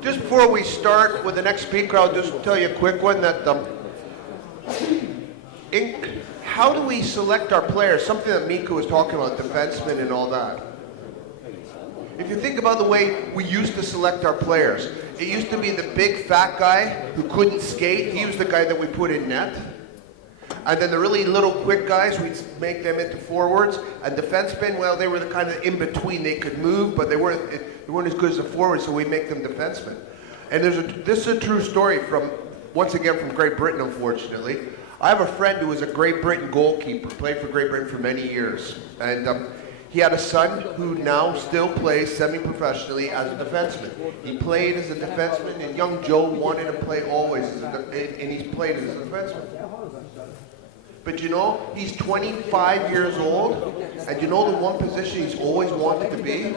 Just before we start with the next speaker, I'll just tell you a quick one that how do we select our players? Something that Mika was talking about, defensemen and all that. If you think about the way we used to select our players, it used to be the big fat guy who couldn't skate. He was the guy that we put in net. And then the really little quick guys, we'd make them into forwards. And defensemen, well, they were the kind of in between. They could move, but they weren't as good as the forwards, so we make them defensemen. And this is a true story once again from Great Britain, unfortunately. I have a friend who was a Great Britain goalkeeper, played for Great Britain for many years. And he had a son who now still plays semi-professionally as a defenseman. He played as a defenseman, and young Joe wanted to play always, and he's played as a defenseman. But you know, he's 25 years old, and you know the one position he's always wanted to be?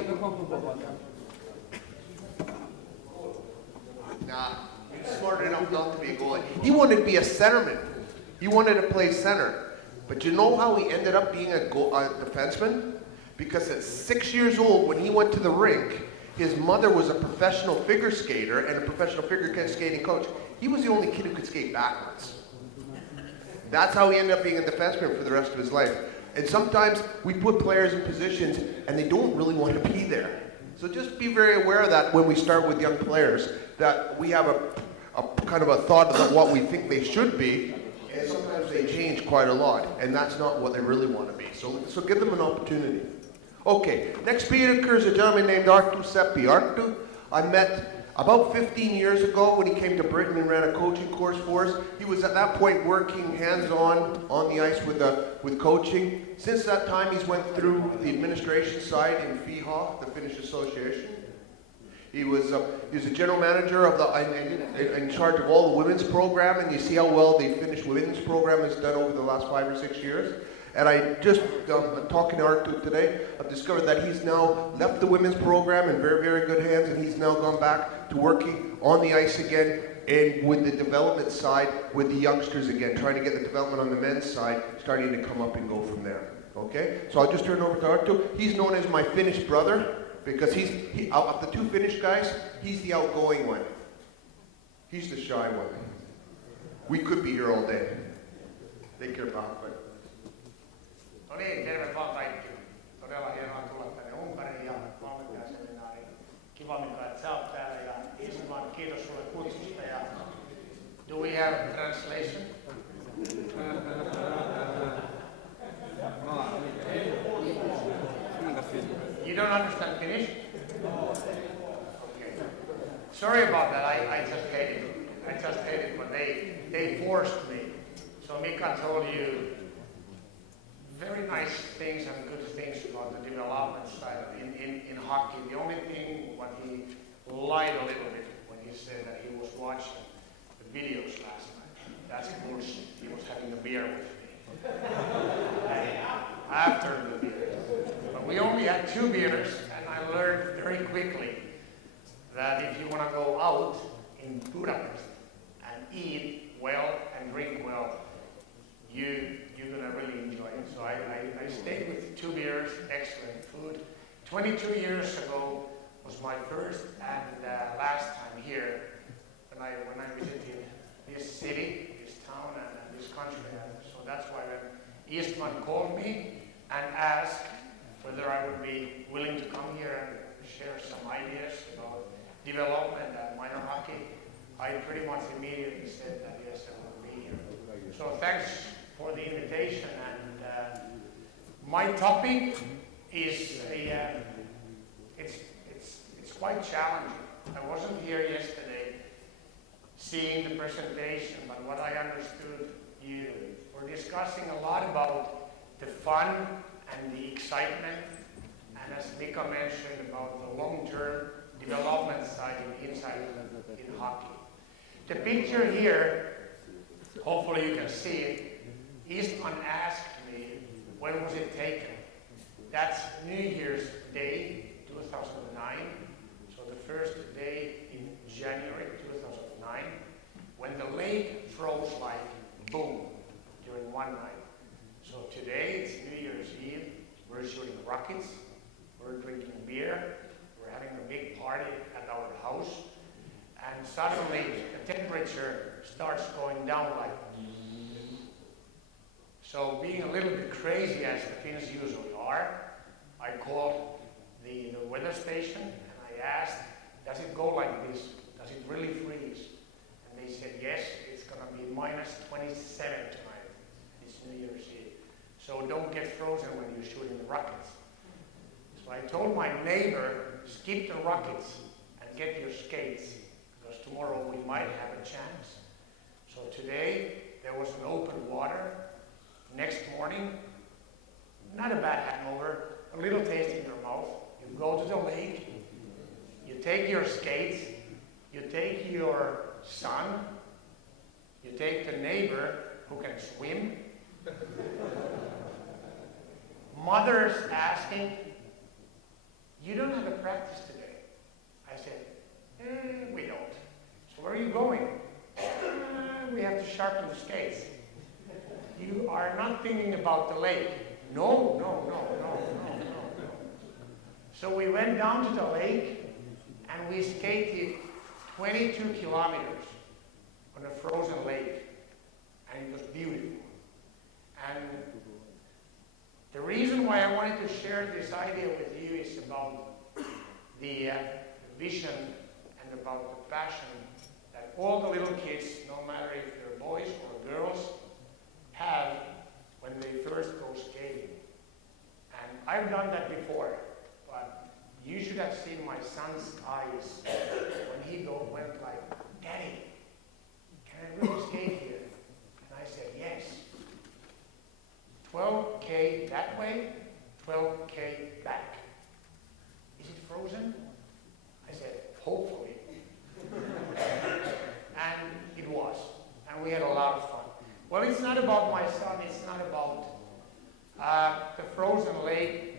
Nah, he's smart enough not to be a goalie. He wanted to be a centerman. He wanted to play center. But you know how he ended up being a defenseman? Because at 6 years old, when he went to the rink, his mother was a professional figure skater and a professional figure skating coach. He was the only kid who could skate backwards. That's how he ended up being a defenseman for the rest of his life. And sometimes we put players in positions and they don't really want to be there. So just be very aware of that when we start with young players, that we have a kind of a thought about what we think they should be, and sometimes they change quite a lot, and that's not what they really want to be. So give them an opportunity. Okay, next speaker is a gentleman named Arto Sieppi. Arto, I met about 15 years ago when he came to Britain and ran a coaching course for us. He was at that point working hands-on on the ice with coaching. Since that time, he's went through the administration side in FIHA, the Finnish Association. He was a general manager of in charge of all the women's program, and you see how well the Finnish women's program has done over the last 5 or 6 years. And I just, talking to Arto today, I've discovered that he's now left the women's program in very, very good hands, and he's now gone back to working on the ice again and with the development side with the youngsters again, trying to get the development on the men's side, starting to come up and go from there. Okay? So I'll just turn it over to Arto. He's known as my Finnish brother because out of the two Finnish guys, he's the outgoing one. He's the shy one. We could be here all day. Take care, Bob. No niin, terve vaan kaikki. Todella hienoa tulla tänne Unkariin ja valmentajaseminaariin. Kiva Mika, että sä oot täällä ja Isman, kiitos sulle kutsusta. Ja do we have translation? You don't understand Finnish? Okay. Sorry about that, I just hate it. I just hate it, but they forced me. So Mika told you very nice things and good things about the development side in hockey. The only thing, what he lied a little bit when he said that he was watching the videos last night. That's bullshit. He was having a beer with me. After the beer. But we only had 2 beers, and I learned very quickly that if you want to go out in Budapest and eat well and drink well, you're going to really enjoy it. So I stayed with 2 beers, excellent food. 22 years ago was my first and last time here when I visited this city, this town, and this country. So that's why when Eastman called me and asked whether I would be willing to come here and share some ideas about development and minor hockey, I pretty much immediately said that yes, I will be here. So thanks for the invitation, and my topic is it's quite challenging. I wasn't here yesterday seeing the presentation, but what I understood, you were discussing a lot about the fun and the excitement, and as Mika mentioned about the long-term development side inside in hockey. The picture here, hopefully you can see it. Eastman asked me, when was it taken? That's New Year's Day, 2009. So the first day in January 2009, when the lake froze like boom during one night. So today it's New Year's Eve. We're shooting rockets. We're drinking beer. We're having a big party at our house. suddenly the temperature starts going down like. So being a little bit crazy as the Finns usually are, I called the weather station and I asked, does it go like this? Does it really freeze? And they said, yes, it's going to be minus 27 tonight. It's New Year's Eve. So don't get frozen when you're shooting the rockets. So I told my neighbor, skip the rockets and get your skates, because tomorrow we might have a chance. So today there was an open water. Next morning, not a bad hangover, a little taste in your mouth. You go to the lake, you take your skates, you take your son, you take the neighbor who can swim. Mother's asking, you don't have a practice today. I said, we don't. So where are you going? We have to sharpen the skates. You are not thinking about the lake. No. So we went down to the lake and we skated 22 kilometers on a frozen lake, and it was beautiful. And the reason why I wanted to share this idea with you is about the vision and about the passion that all the little kids, no matter if they're boys or girls, have when they first go skating. And I've done that before, but you should have seen my son's eyes when he went like, Daddy, can I really skate here? And I said, yes. 12K that way, 12K back. Is it frozen? I said, hopefully. And it was. And we had a lot of fun. Well, it's not about my son, it's not about the frozen lake.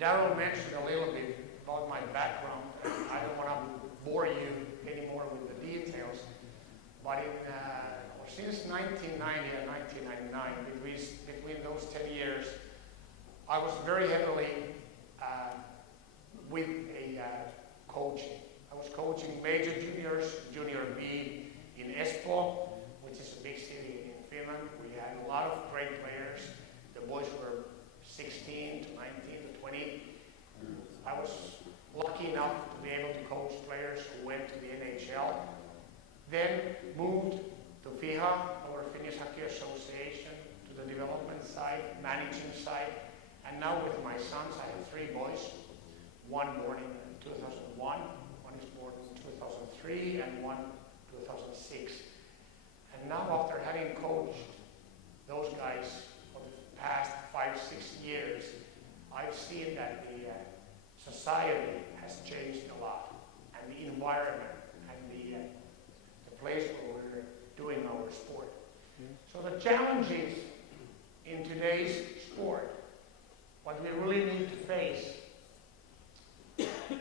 Daryl mentioned a little bit about my background. I don't want to bore you anymore with the details, but since 1990 and 1999, between those 10 years, I was very heavily with a coaching. I was coaching major juniors, junior B in Espoo, which is a big city in Finland. We had a lot of great players. The boys were 16 to 19 to 20. I was lucky enough to be able to coach players who went to the NHL. Then moved to FIHA, our Finnish Hockey Association, to the development side, managing side. And now with my sons, I have 3 boys. One born in 2001, one is born in 2003, and one 2006. And now after having coached those guys for the past 5-6 years, I've seen that the society has changed a lot, and the environment, and the place where we're doing our sport. So the challenges in today's sport, what we really need to face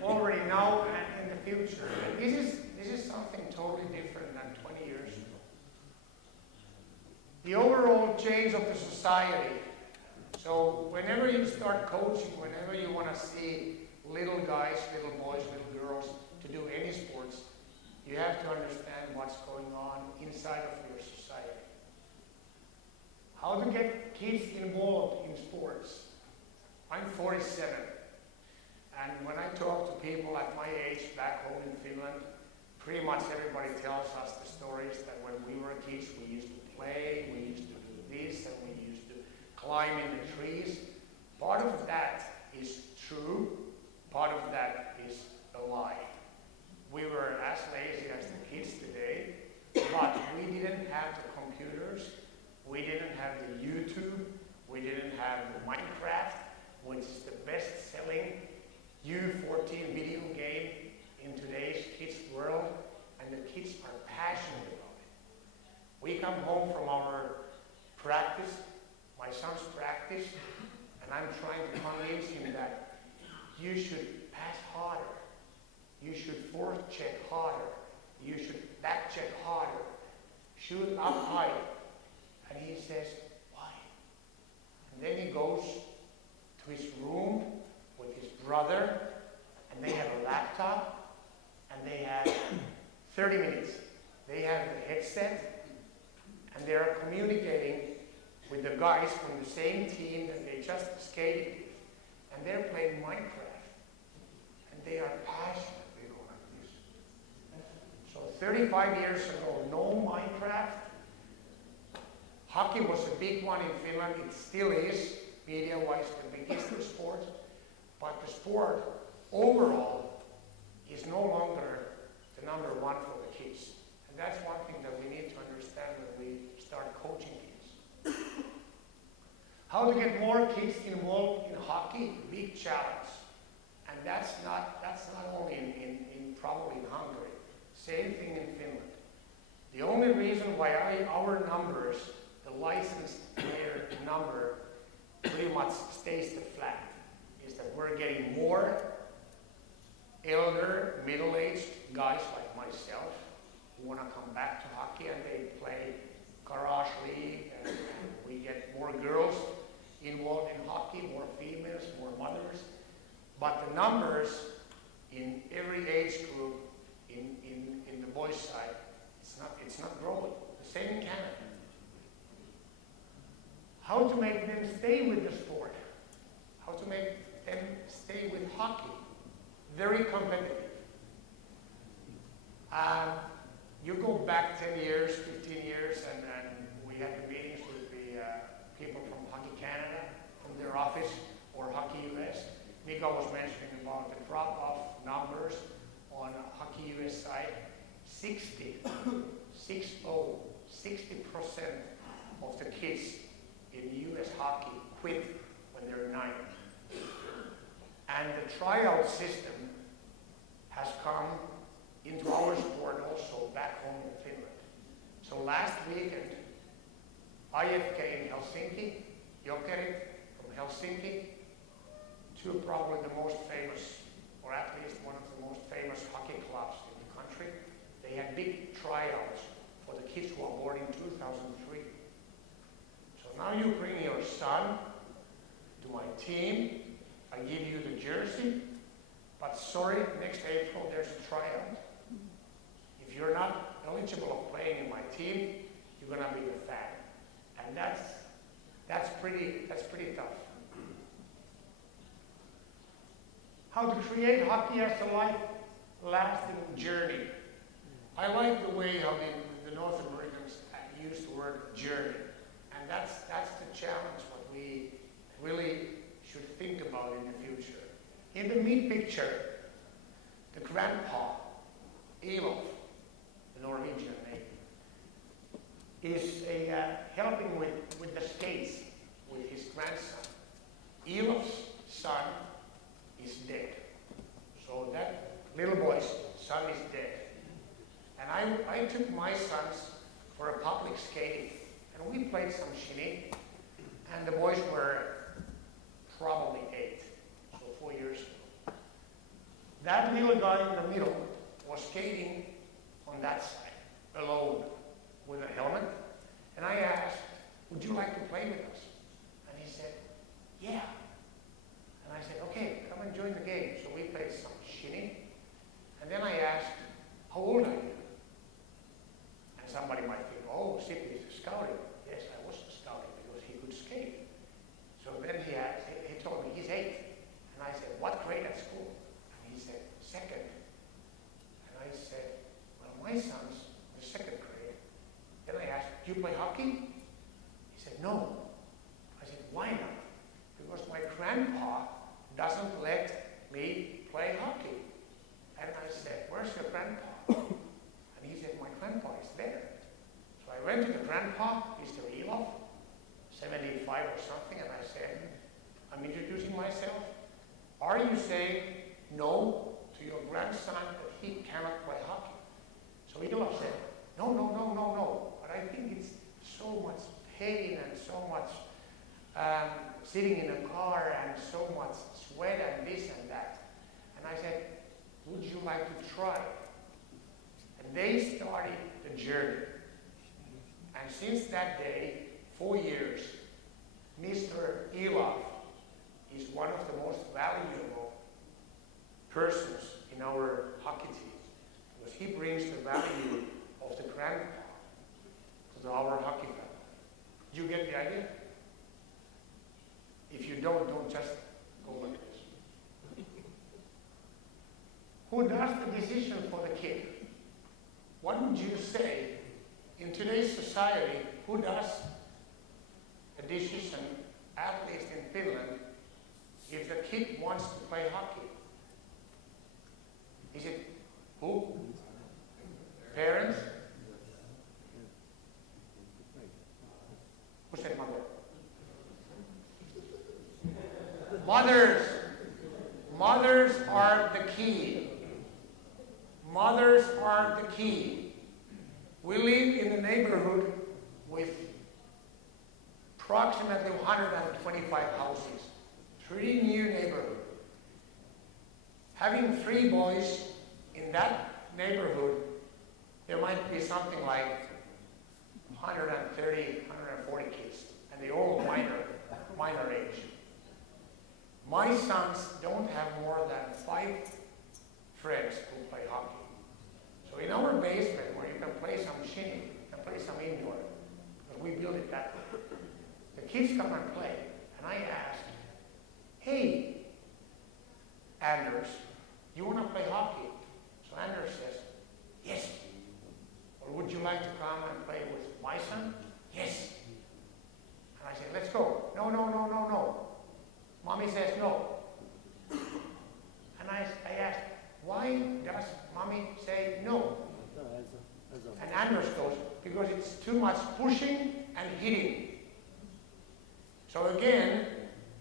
already now and in the future, and this is something totally different than 20 years ago. The overall change of the society. So whenever you start coaching, whenever you want to see little guys, little boys, little girls to do any sports, you have to understand what's going on inside of your society. How to get kids involved in sports. I'm 47, and when I talk to people at my age back home in Finland, pretty much everybody tells us the stories that when we were kids, we used to play, we used to do this, and we used to climb in the trees. Part of that is true, part of that is a lie. We were as lazy as the kids today, but we didn't have the computers, we didn't have the YouTube, we didn't have the Minecraft, which is the best-selling U14 video game in today's kids' world, and the kids are passionate about it. We come home from our practice, my son's practice, and I'm trying to convince him that you should pass harder. You should forecheck harder. You should backcheck harder. Shoot up high. And he says, why? And then he goes to his room with his brother, and they have a laptop, and they have 30 minutes. They have the headset and they are communicating with the guys from the same team that they just skated with. And they're playing Minecraft. And they are passionately going this. So 35 years ago, no Minecraft. Hockey was a big one in Finland. It still is, media-wise, the biggest sport. But the sport overall is no longer the number one for the kids. And that's one thing that we need to understand when we start coaching kids. How to get more kids involved in hockey, big challenge. And that's not only in probably in Hungary. Same thing in Finland. The only reason why our numbers, the licensed player number, pretty much stays the flat, is that we're getting more elder, middle-aged guys like myself who want to come back to hockey, and they play garage league, and we get more girls involved in hockey, more females, more mothers. But the numbers in every age group in the boys' side, it's not growing. The same in Canada. How to make them stay with the sport? How to make them stay with hockey? Very competitive. You go back 10 years, 15 years, and we had the meetings with the people from Hockey Canada, from their office, or Hockey US. Mika was mentioning about the drop-off numbers on Hockey US side. 60% of the kids in US hockey quit when they're 9. And the tryout system has come into our sport also back home in Finland. So last weekend, IFK in Helsinki, Jokerit from Helsinki, two probably the most famous, or at least one of the most famous hockey clubs in the country, they had big tryouts for the kids who are born in 2003. So now you bring your son to my team, I give you the jersey, but sorry, next April there's a tryout. If you're not eligible of playing in my team, you're gonna be the fan. And that's pretty tough. How to create hockey as a life-lasting journey. I like the way how the North Americans use the word journey. And that's the challenge, what we really should think about in the future. In the mid picture, the grandpa, Elof, the Norwegian name, is helping with the skates with his grandson. Elof's son is dead. So that little boy's son is dead. And I took my sons for a public skating, and we played some shinny, and the boys were probably 8, so 4 years ago. That little guy in the middle was skating on that side, alone, with a helmet. And I asked, would you like to play with us? And he said, yeah. And I said, okay, come and join the game. So we played some shinny. And then I asked, how old are you? And somebody might think, oh, Sieppi is scouting. Yes, I was scouting because he could skate. So then he told me he's 8. And I said, what grade at school? And he said, 2nd. And I said, well, my son's in the 2nd grade. Then I asked, do you play hockey? He said, no. I said, why not? Because my grandpa doesn't let me play hockey. And I said, where's your grandpa? And he said, my grandpa is there. So I went to the grandpa, Mr. Elof, 75 or something, and I said, I'm introducing myself. Are you saying no to your grandson that he cannot play hockey? So Elof said, no. But I think it's so much pain and so much sitting in a car and so much sweat and this and that. And I said, would you like to try? And they started the journey. And since that day, 4 years, Mr. Elof is one of the most valuable persons in our hockey team because he brings the value what would you say in today's society, who does the dishes and athletes in Finland if the kid wants to play hockey? Is it who? Parents? Who said mother? Mothers. Mothers are the key. Mothers are the key. We live in a neighborhood with approximately 125 houses. Pretty new neighborhood. Having 3 boys in that neighborhood, there might be something like 130, 140 kids, and they all minor age. My sons don't have more than 5 friends who play hockey. So in our basement, where you can play some shinny, you can play some indoor, because we built it that way, the kids come and play, and I ask, hey, Anders, you want to play hockey? So Anders says, yes. Or would you like to come and play with my son? Yes. And I say, let's go. No, no, no, no, no. Mommy says no. And I asked, why does mommy say no? And Anders goes, because it's too much pushing and hitting. So again,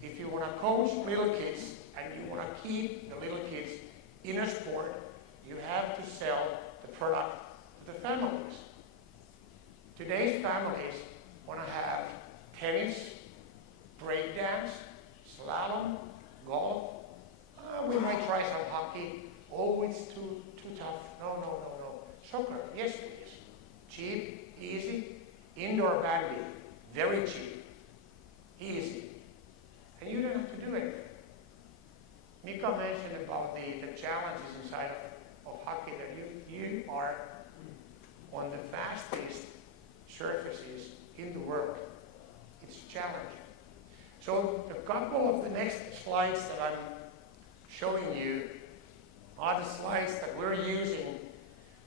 if you want to coach little kids and you want to keep the little kids in a sport, you have to sell the product to the families. Today's families want to have tennis, breakdance, slalom, golf. We might try some hockey. Oh, it's too tough. No, no, no, no. Soccer, yes please. Cheap, easy. Indoor badminton, very cheap. Easy. And you don't have to do anything. Mika mentioned about the challenges inside of hockey, that you are on the fastest surfaces in the world. It's challenging. So a couple of the next slides that I'm showing you are the slides that we're using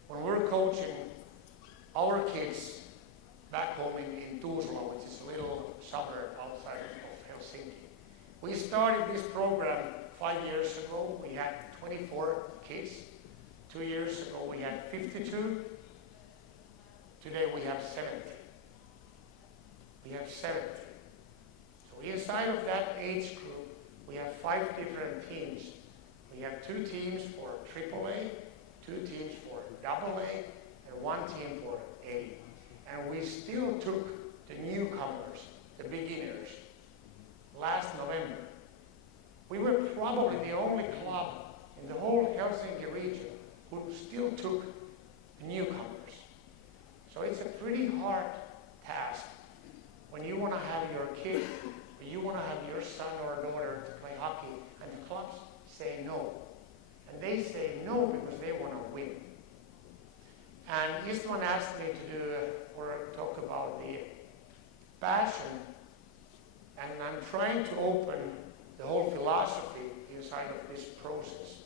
when we're coaching our kids back home in Tuusula, which is a little suburb outside of Helsinki. We started this program 5 years ago. We had 24 kids. 2 years ago we had 52. Today we have 70. We have 70. So inside of that age group, we have 5 different teams. We have 2 teams for AAA, 2 teams for AA, and 1 team for A. And we still took the newcomers, the beginners, last November. We were probably the only club in the whole Helsinki region who still took the newcomers. So it's a pretty hard task when you want to have your kid, or you want to have your son or daughter to play hockey, and the clubs say no. And they say no because they want to win. And Istvan asked me to do or talk about the passion, and I'm trying to open the whole philosophy inside of this process.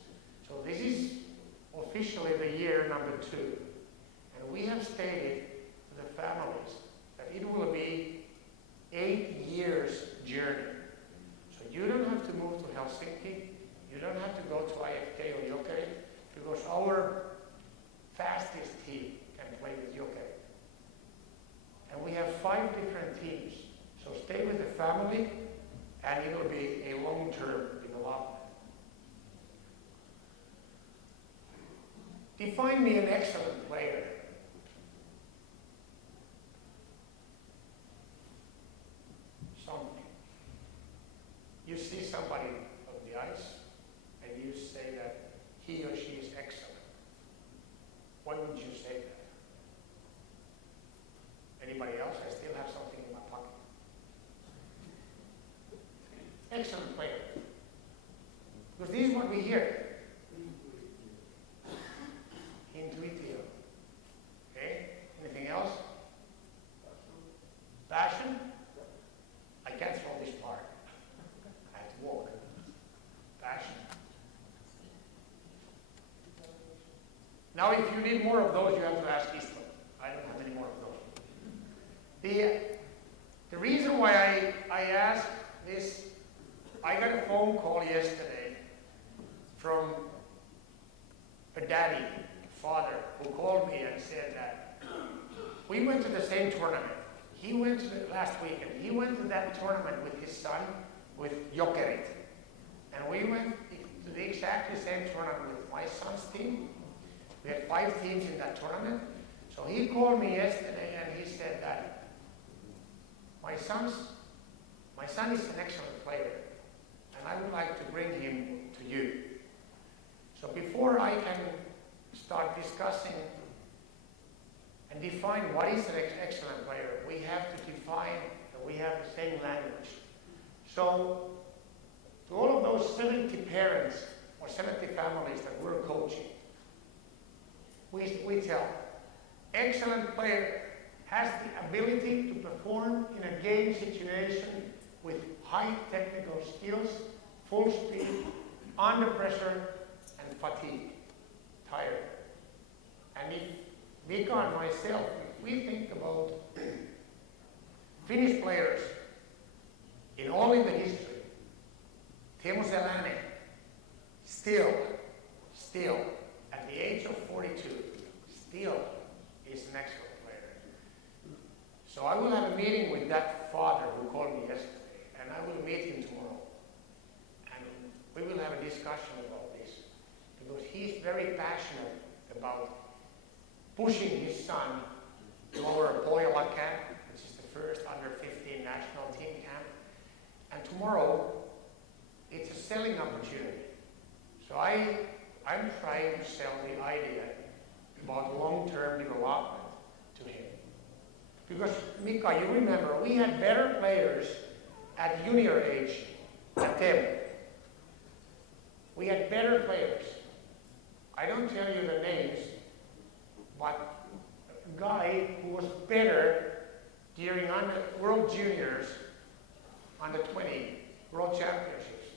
So this is officially the year number 2. And we have stated to the families that it will be 8 years journey. So you don't have to move to Helsinki, you don't have to go to IFK or Jokeri, because our fastest team can play with Jokeri. And we have 5 different teams. So stay with the family, and it will be a long-term development. Define me an excellent player. Something. You see somebody on the ice, and you say that he or she is excellent. Why would you say that? Anybody else? I still have something in my pocket. Excellent player. Because this is what we hear. Intuitive. Okay? Anything else? Passion? I can't throw this part. I have to walk. Passion. Now, if you need more of those, you have to ask Eastman. I don't have any more of those. The reason why I asked this, I got a phone call yesterday from a daddy, father, who called me and said that we went to the same tournament. He went to last weekend. He went to that tournament with his son, with Jokerit. And we went to the exactly same tournament with my son's team. We had 5 teams in that tournament. So he called me yesterday and he said that my son is an excellent player and I would like to bring him to you. So before I can start discussing and define what is an excellent player, we have to define that we have the same language. So to all of those 70 parents or 70 families that we're coaching, we tell, excellent player has the ability to perform in a game situation with high technical skills, full speed, under pressure, and fatigue, tired. And if Mika and myself, if we think about Finnish players in all in the history, Teemu Selänne still, at the age of 42, still is an excellent player. So I will have a meeting with that father who called me yesterday, and I will meet him tomorrow. And we will have a discussion about this, because he's very passionate about pushing his son to our Pohjola camp, which is the first under-15 national team camp. And tomorrow, it's a selling opportunity. So I'm trying to sell the idea about long-term development to him. Because, Mika, you remember, we had better players at junior age at them. We had better players. I don't tell you the names, but a guy who was better during World Juniors under 20 World Championships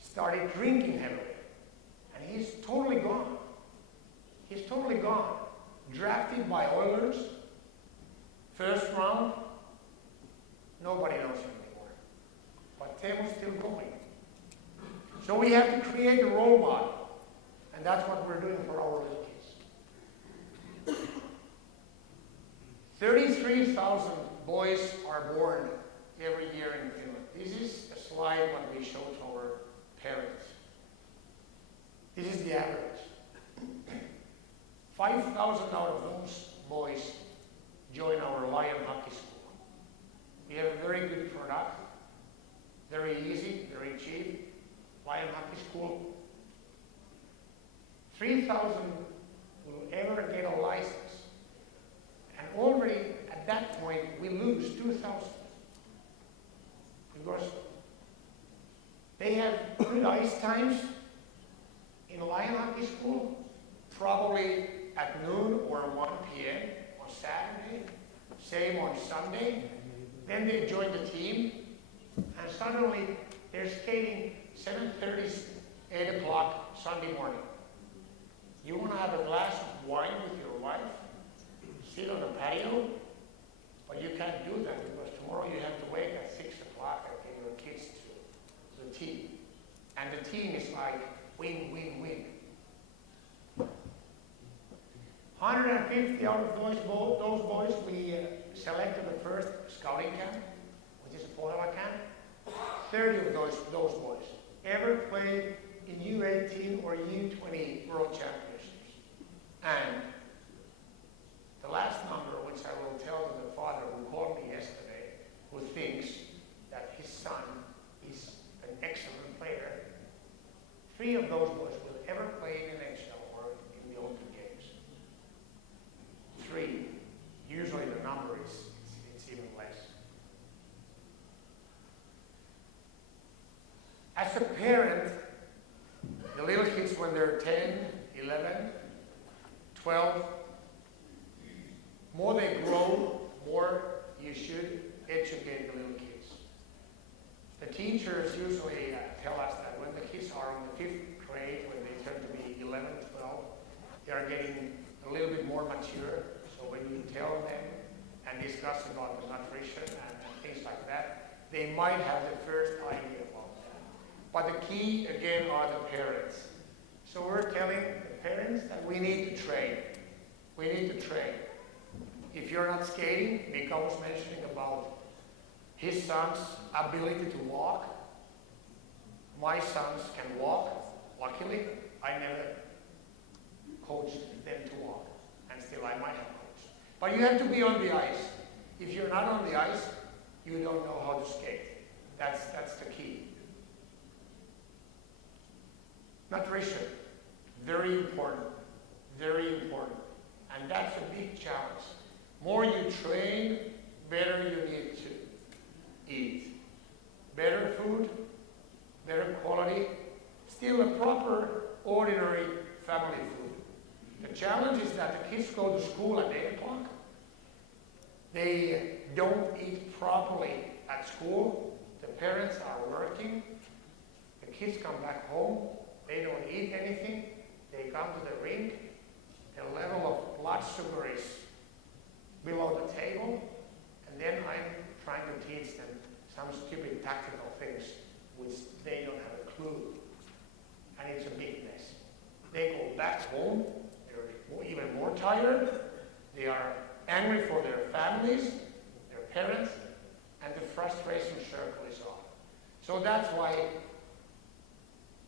started drinking heavily. And he's totally gone. He's totally gone. Drafted by Oilers, first round, nobody knows him anymore. But Teemu's still going. So we have to create a role model. And that's what we're doing for our little kids. 33,000 boys are born every year in Finland. This is a slide what we show to our parents. This is the average. 5,000 out of those boys join our Lion Hockey School. We have a very good product, very easy, very cheap. Lion Hockey School. 3,000 will ever get a license. And already at that point, we lose 2,000. Because they have good ice times in Lion Hockey School, probably at noon or 1 p.m. on Saturday, same on Sunday. Then they join the team, and suddenly they're skating 7:30, 8 o'clock Sunday morning. You want to have a glass of wine with your wife, sit on the patio, but you can't do that because tomorrow you have to wake at 6 o'clock and get your kids to the team. And the team is like win, win, win. 150 out of those boys we selected the first scouting camp, which is a Pohjola camp. 30 of those boys ever played in U18 or U20 World Championships. And the last number, which I will tell to the father who called me yesterday, who thinks that his son is an excellent player, 3 of those boys will ever play in an NHL or in the Olympic Games. 3. Usually the number it's even less. As a parent, the little kids when they're 10, 11, 12, more they grow, more you should educate the little kids. The teachers usually tell us that when the kids are in the 5th grade, when they turn to be 11, 12, they're getting a little bit more mature. So when you tell them and discuss about the nutrition and things like that, they might have the first idea about that. But the key, again, are the parents. So we're telling the parents that we need to train. We need to train. If you're not skating, Mika was mentioning about his son's ability to walk. My sons can walk. Luckily, I never coached them to walk. And still I might have coached. But you have to be on the ice. If you're not on the ice, you don't know how to skate. That's the key. Nutrition, very important, very important. And that's a big challenge. More you train, better you need to eat. Better food, better quality, still a proper, ordinary family food. The challenge is that the kids go to school at 8 o'clock. They don't eat properly at school. The parents are working. The kids come back home. They don't eat anything. They come to the rink. The level of blood sugar is below the table. And then I'm trying to teach them some stupid tactical things which they don't have a clue. And it's a big mess. They go back home. They're even more tired. They are angry for their families, their parents, and the frustration circle is on. So that's why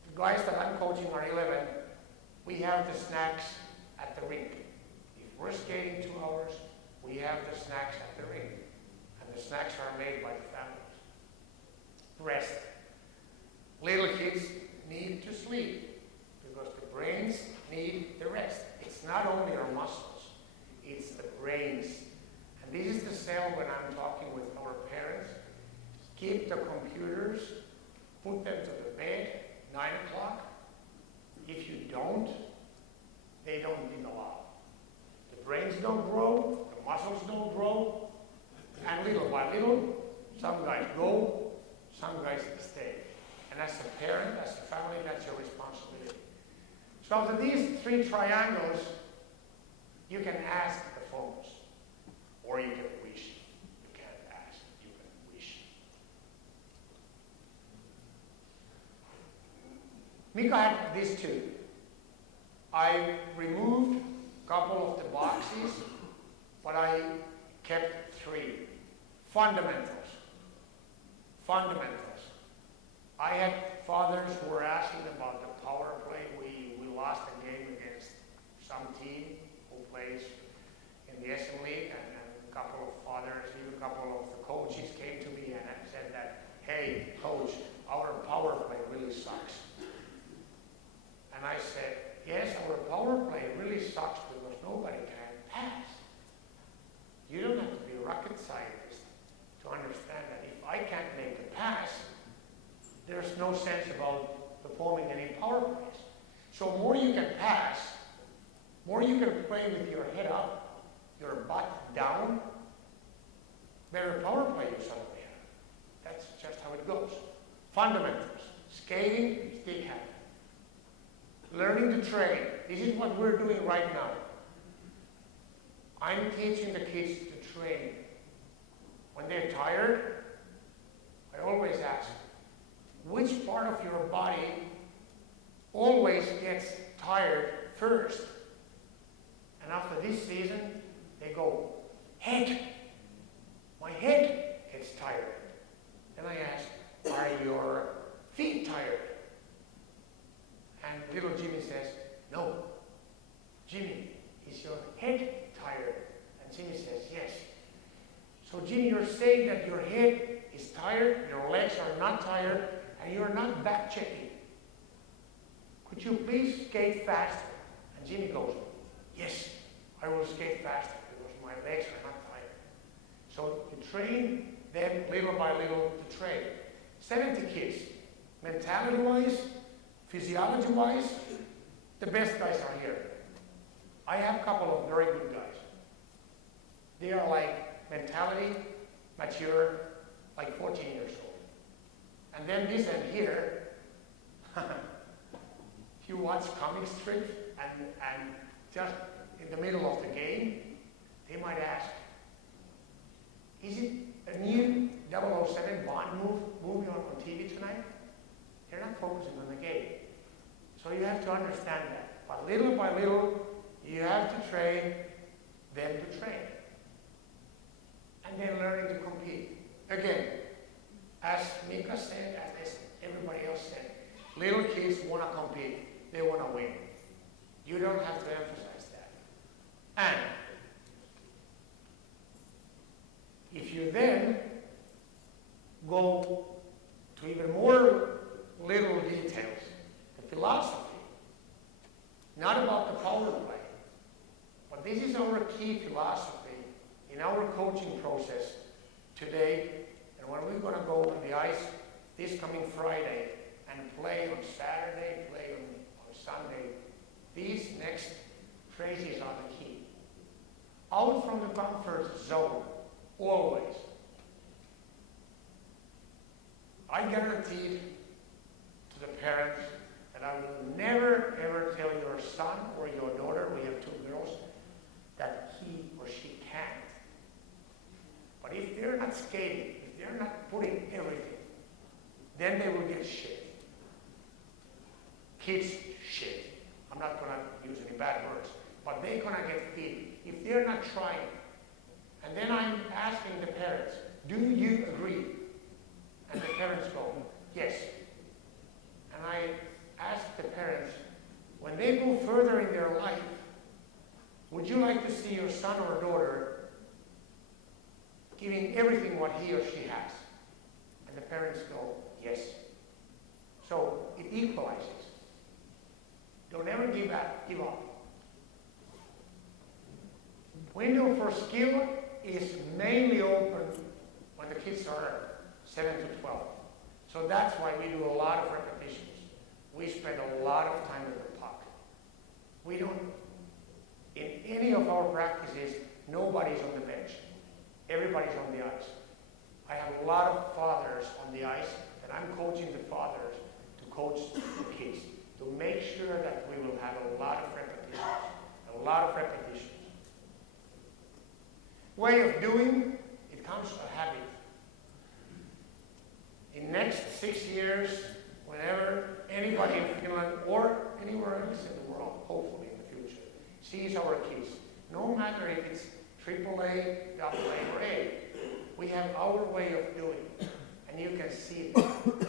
the guys that I'm coaching are 11. We have the snacks at the rink. If we're skating 2 hours, we have the snacks at the rink. And the snacks are made by the families. Rest. Little kids need to sleep because the brains need the rest. It's not only our muscles, it's the brains. And this is the cell when I'm talking with our parents. Keep the computers, put them to the bed, 9 o'clock. If you don't, they don't develop. The brains don't grow, the muscles don't grow, and little by little, some guys go, some guys stay. And as a parent, as a family, that's your responsibility. So after these 3 triangles, you can ask the phones, or you can wish. You can't ask, you can wish. Mika had these 2. I removed a couple of the boxes, but I kept 3. Fundamentals. Fundamentals. I had fathers who were asking about the power play. We lost a game against some team who plays in the SM League, and a couple of fathers, even a couple of the coaches came to me and said that, hey, coach, our power play really sucks. And I said, yes, our power play really sucks because nobody can pass. You don't have to be a rocket scientist to understand that if I can't make the pass, there's no sense about performing any power plays. So more you can pass, more you can play with your head up, your butt down, better power play you suddenly have. That's just how it goes. Fundamentals. Skating, stick handling. Learning to train. This is what we're doing right now. I'm teaching the kids to train. When they're tired, I always ask, which part of your body always gets tired first? And after this season, they go, head. My head gets tired. Then I ask, are your feet tired? And little Jimmy says, no. Jimmy, is your head tired? And Jimmy says, yes. So Jimmy, you're saying that your head is tired, your legs are not tired, and you're not back checking. Could you please skate faster? And Jimmy goes, yes, I will skate faster because my legs are not tired. So you train them little by little to train. 70 kids, mentality-wise, physiology-wise, the best guys are here. I have a couple of very good guys. They are like mentality, mature, like 14 years old. And then this end here, if you watch comic strips and just in the middle of the game, they might ask, is it a new 007 Bond movie on TV tonight? They're not focusing on the game. So you have to understand that. But little by little, you have to train them to train. And then learning to compete. Again, as Mika said, as everybody else said, little kids want to compete. They want to win. You don't have to emphasize that. And if you then go to even more little details, the philosophy, not about the power play, but this is our key philosophy in our coaching process today, and when we're going to go on the ice this coming Friday and play on Saturday, play on Sunday, these next phrases are the key. Out from the comfort zone, always. I guaranteed to the parents that I will never ever tell your son or your daughter, we have 2 girls, that he or she can't. But if they're not skating, if they're not putting everything, then they will get shit. Kids shit. I'm not going to use any bad words, but they're going to get beat if they're not trying. And then I'm asking the parents, do you agree? And the parents go, yes. And I ask the parents, when they go further in their life, would you like to see your son or daughter giving everything what he or she has? And the parents go, yes. So it equalizes. Don't ever give up. Window for skill is mainly open when the kids are 7 to 12. So that's why we do a lot of repetitions. We spend a lot of time with the puck. We don't, in any of our practices, nobody's on the bench. Everybody's on the ice. I have a lot of fathers on the ice, and I'm coaching the fathers to coach the kids, to make sure that we will have a lot of repetitions. Way of doing, it comes a habit. In next 6 years, whenever anybody in Finland or anywhere else in the world, hopefully in the future, sees our kids, no matter if it's AAA, AA, or A, we have our way of doing, and you can see it.